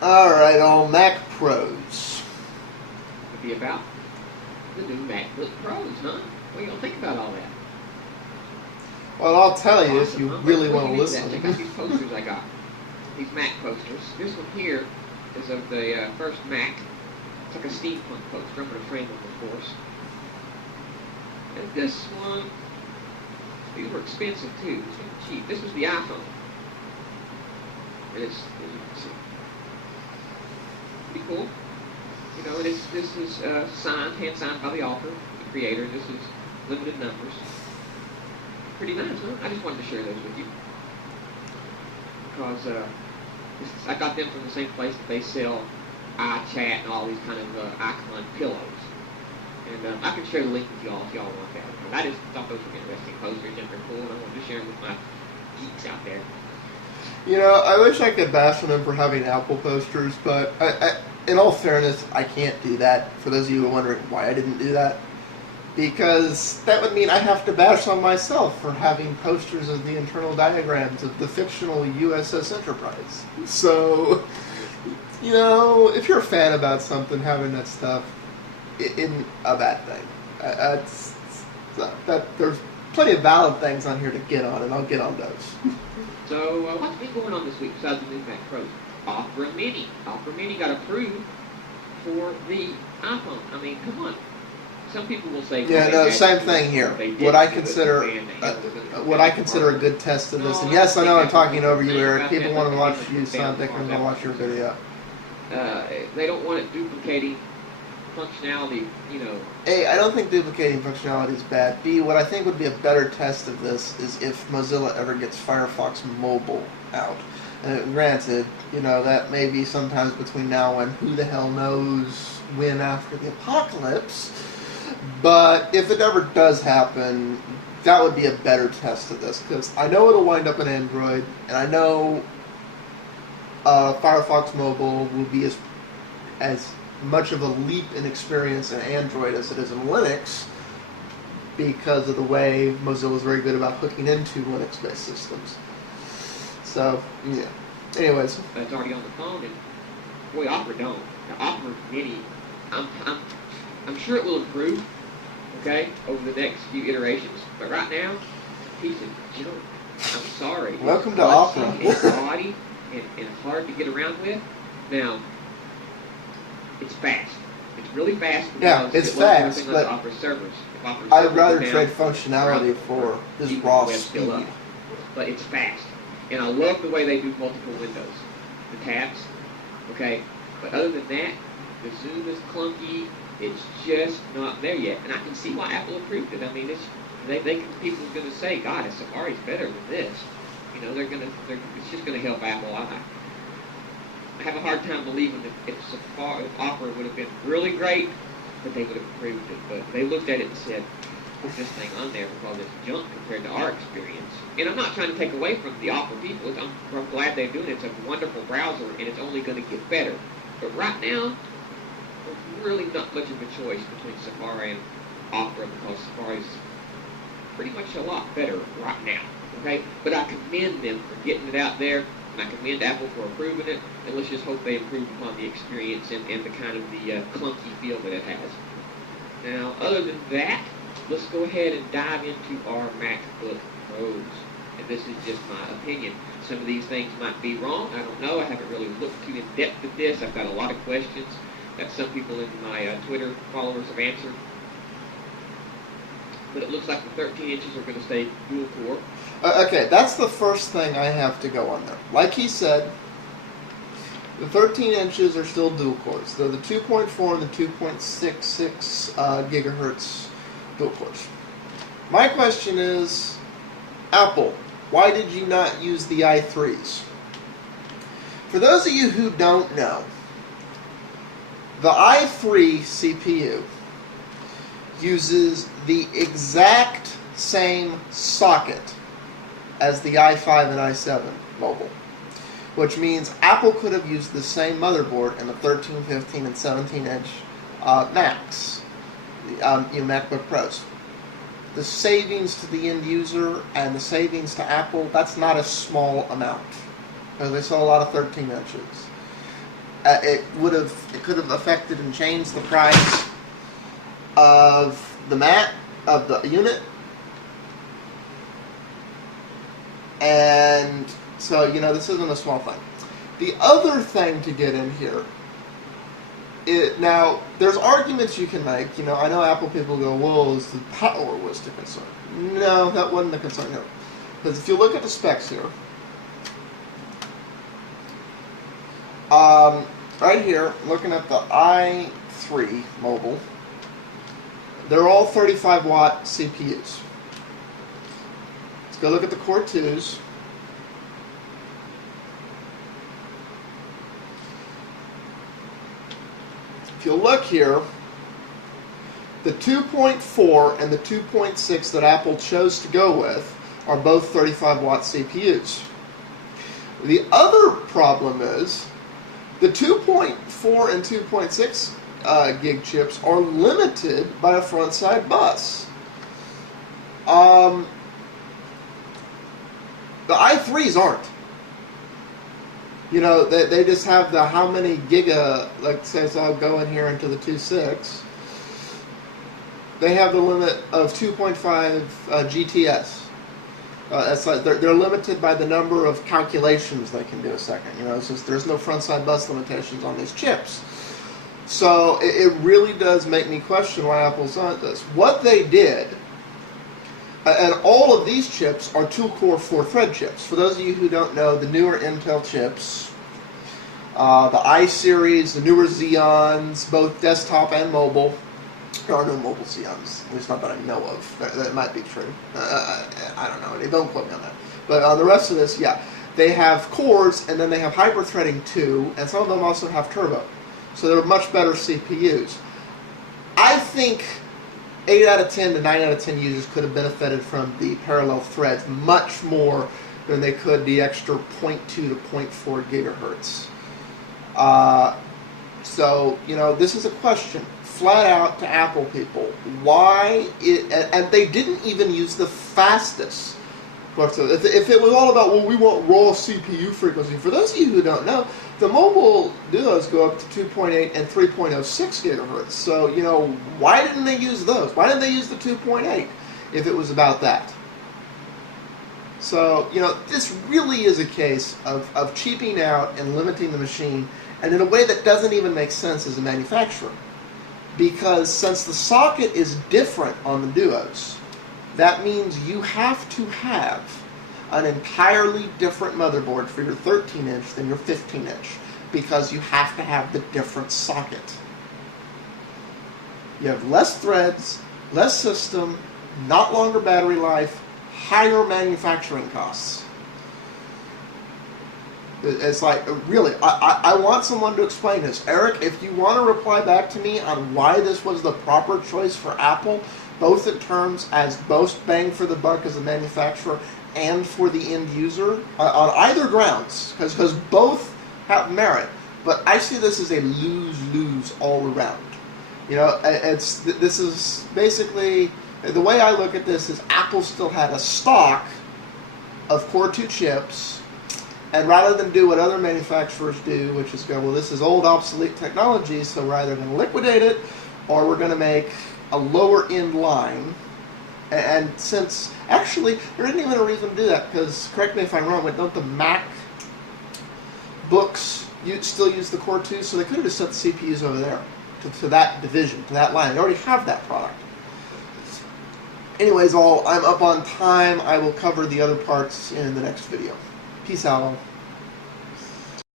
Alright, all Mac Pros. It'd be about the new MacBook Pros, huh? What do you gonna think about all that? Well, I'll tell you if Awesome, you huh? really What want do to you need that? listen. Check out these posters I got. These Mac posters. This one here is of the first Mac. It's like a steampunk poster. I'm gonna frame them, of course. And this one, these were expensive too. It's not cheap. This was the iPhone. And it's, as you can see, pretty cool. You know, and this is signed, hand signed by the author, the creator. This is limited numbers. Pretty nice, huh? I just wanted to share those with you because I got them from the same place that they sell iChat and all these kind of icon pillows. And I can share the link with y'all if y'all want that. I just thought those were interesting posters and they're cool, and I wanted to share them with my geeks out there. You know, I wish I could bash on them for having Apple posters, but in all fairness, I can't do that. For those of you who are wondering why I didn't do that, because that would mean I have to bash on myself for having posters of the internal diagrams of the fictional USS Enterprise. So, you know, if you're a fan about something, having that stuff isn't a bad thing. There's plenty of valid things on here to get on, and I'll get on those. So, what's been going on this week besides the new Mac Pros? Opera Mini. Opera Mini got approved for the iPhone. I mean, come on. Some people will say, yeah, no, same thing here. What I consider a good test of this, and yes, I know I'm talking over you, Eric. People want to watch you sound thick and want to watch your video. They don't want it duplicating functionality, you know. A, I don't think duplicating functionality is bad. B, what I think would be a better test of this is if Mozilla ever gets Firefox Mobile out. And granted, you know, that may be sometimes between now and who the hell knows when after the apocalypse. But if it ever does happen, that would be a better test of this. Because I know it'll wind up in Android, and I know Firefox Mobile will be as much of a leap in experience in Android as it is in Linux, because of the way Mozilla is very good about hooking into Linux-based systems. So, yeah. Anyways. It's already on the phone, and boy, Opera don't. Now, Opera Mini, I'm sure it will improve, okay, over the next few iterations. But right now, piece of junk. I'm sorry. Welcome to Opera. It's body and hard to get around with. Now, it's fast. It's really fast. Yeah, it's fast, but Opera servers. I'd rather trade functionality for this raw speed. But it's fast. And I love the way they do multiple windows. The tabs, okay? But other than that, the zoom is clunky. It's just not there yet. And I can see why Apple approved it. I mean, people are going to say, God, Safari's better than this. You know, it's just going to help Apple out. I have a hard time believing that if Opera would have been really great, that they would have approved it. But they looked at it and said, put this thing on there because it's junk compared to our experience. And I'm not trying to take away from the Opera people. I'm glad they're doing it. It's a wonderful browser, and it's only going to get better. But right now, there's really not much of a choice between Safari and Opera because Safari's pretty much a lot better right now. Okay? But I commend them for getting it out there. I commend Apple for approving it, and let's just hope they improve upon the experience and the kind of the clunky feel that it has. Now, other than that, let's go ahead and dive into our MacBook Pros. And this is just my opinion. Some of these things might be wrong. I don't know. I haven't really looked too in depth at this. I've got a lot of questions that some people in my Twitter followers have answered. But it looks like the 13 inches are going to stay dual core. Okay, that's the first thing I have to go on there. Like he said, the 13 inches are still dual cores. They're the 2.4 and the 2.66 gigahertz dual cores. My question is, Apple, why did you not use the i3s? For those of you who don't know, the i3 CPU uses the exact same socket as the i5 and i7 mobile, which means Apple could have used the same motherboard in the 13, 15, and 17-inch Macs, MacBook Pros. The savings to the end user and the savings to Apple, that's not a small amount. They sell a lot of 13 inches. it could have affected and changed the price of the unit. And so, this isn't a small thing. The other thing to get in here, now, there's arguments you can make. I know Apple people go, well, the power was the concern. No, that wasn't the concern here. Because if you look at the specs here, right here, looking at the i3 mobile, they're all 35 watt CPUs. Let's go look at the Core 2s. If you look here, the 2.4 and the 2.6 that Apple chose to go with are both 35 watt CPUs. The other problem is the 2.4 and 2.6 gig chips are limited by a front side bus. The i3s aren't. They just have the how many giga, like says I'll go in here into the 2.6. They have the limit of 2.5 GTS. That's like they're limited by the number of calculations they can do a second. It's just there's no front side bus limitations on these chips. So it really does make me question why Apple's done this. What they did. And all of these chips are 2-core, 4-thread chips. For those of you who don't know, the newer Intel chips, the i-series, the newer Xeons, both desktop and mobile. There are no mobile Xeons, at least not that I know of. That might be true. I don't know. Don't quote me on that. But on the rest of this, yeah. They have cores, and then they have hyper-threading too, and some of them also have turbo. So they're much better CPUs. I think 8 out of 10 to 9 out of 10 users could have benefited from the parallel threads much more than they could the extra 0.2 to 0.4 gigahertz. So, this is a question flat out to Apple people. Why and they didn't even use the fastest. If it was all about, well, we want raw CPU frequency, for those of you who don't know, the mobile duos go up to 2.8 and 3.06 gigahertz. So, why didn't they use those? Why didn't they use the 2.8 if it was about that? So, this really is a case of cheaping out and limiting the machine, and in a way that doesn't even make sense as a manufacturer. Because since the socket is different on the duos, that means you have to have an entirely different motherboard for your 13-inch than your 15-inch, because you have to have the different socket. You have less threads, less system, not longer battery life, higher manufacturing costs. It's like, really, I want someone to explain this. Eric, if you want to reply back to me on why this was the proper choice for Apple, both in terms as most bang for the buck as a manufacturer and for the end user, on either grounds, because both have merit, but I see this as a lose-lose all around. This is basically, the way I look at this is Apple still had a stock of Core 2 chips, and rather than do what other manufacturers do, which is go, well, this is old, obsolete technology, so we're either going to liquidate it, or we're going to make a lower end line. And since, actually, there isn't even a reason to do that, because, correct me if I'm wrong, but don't the MacBooks still use the Core 2, so they could have just set the CPUs over there, to that division, to that line. They already have that product. Anyways, I'm up on time. I will cover the other parts in the next video. Peace out, all.